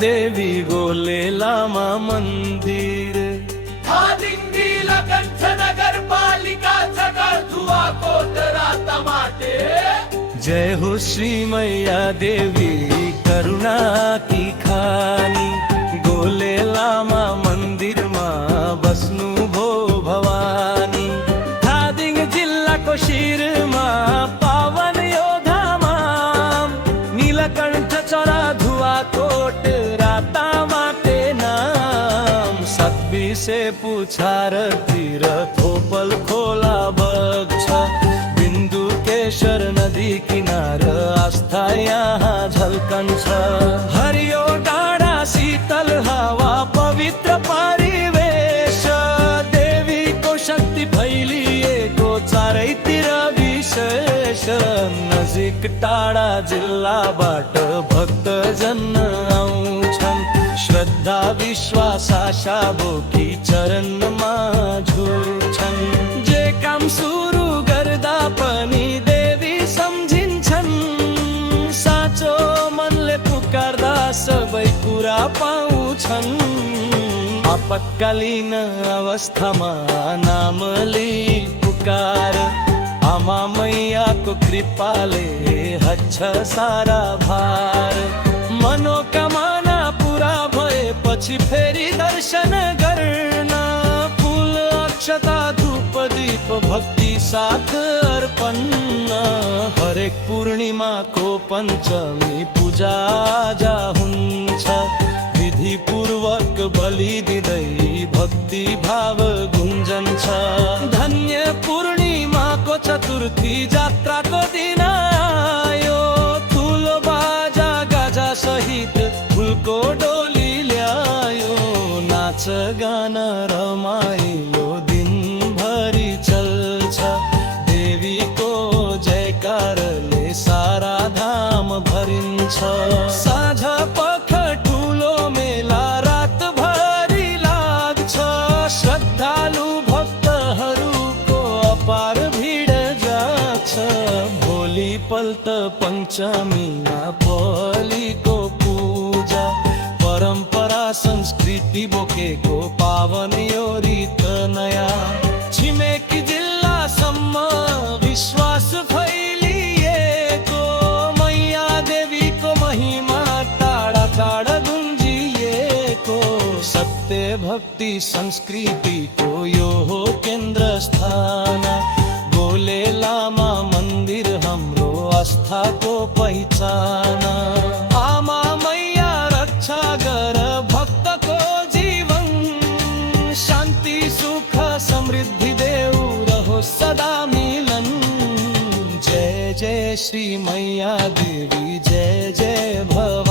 देवी गोलेलामा मंदिर नीलकंठ नगर पालिका धुआ कोतरा टमाटे। जय हो श्री मैया देवी करुणा की खानी गोलेलामा मंदिर मा बस्नु भो भवानी। धादिङ जिल्लाको शिरमा पावन यो धाम नीलकण्ठ चरा धुवाकोट राता माटे नाम। सत्बिसे पुछारतिर थोपल खोला बग्छ बिन्दुकेश्वर नदी किनार आस्था यहाँ झल्कन्छ। हरियो डाँडा शीतल हावा पवित्र परिवेश देवीको शक्ति फैलिएको चारैतिर विशेष। नजिक टाढा जिल्लाबाट भक्तजन आउँछन् श्रद्धा विश्वास आशा बोकी चरणमा झुल्छन्। जे काम सुरु गर्दा पनि देवी सम्झिन्छन् साँचो मनले पुकार्दा सबै कुरा पाउँछन्। आपतकालीन अवस्थामा नाम लिई पुकार आमा मैयाको कृपाले हट्छ सारा भार। मनोकामना पुरा भएपछि फेरि दर्शन गर्न फुल अक्षता धूप दीप भक्ति साथ अर्पण। हरेक पूर्णिमाको पञ्चमी पूजा आजा हुन्छ विधि पूर्वक बलि दिँदै भक्ति भाव गुन्जन्छ। धन्य पूर्णिमाको चतुर्थी जात्राको दिन आयो ठुलो बाजा गाजा सहित फुलको डोली ल्यायो। नाच गान रमाइलो दिनभरि चल्छ देवीको जयकारले सारा धाम भरिन्छ। साँझ पख ठुलो मेला रातभरि लाग्छ श्रद्धालु भक्तहरूको अपार भिड जान्छ। भोलिपल्ट पञ्चमीमा बलिको पूजा परम्परा संस्कृति बोकेको पावन यो रीत नयाँ। छिमेकी जिल्लासम्म विश्वास फैलिएको मैया देवीको महिमा टाढा टाढा गुन्जिएको। सत्य भक्ति संस्कृतिको यो हो केन्द्र स्थान गोलेलामा मन्दिर हाम्रो आस्थाको पहिचान। आमा मैया रक्षा गर भक्तको जीवन शान्ति सुख समृद्धि देऊ रहो सदा मिलन। जय जय श्री मैया देवी जय जय भव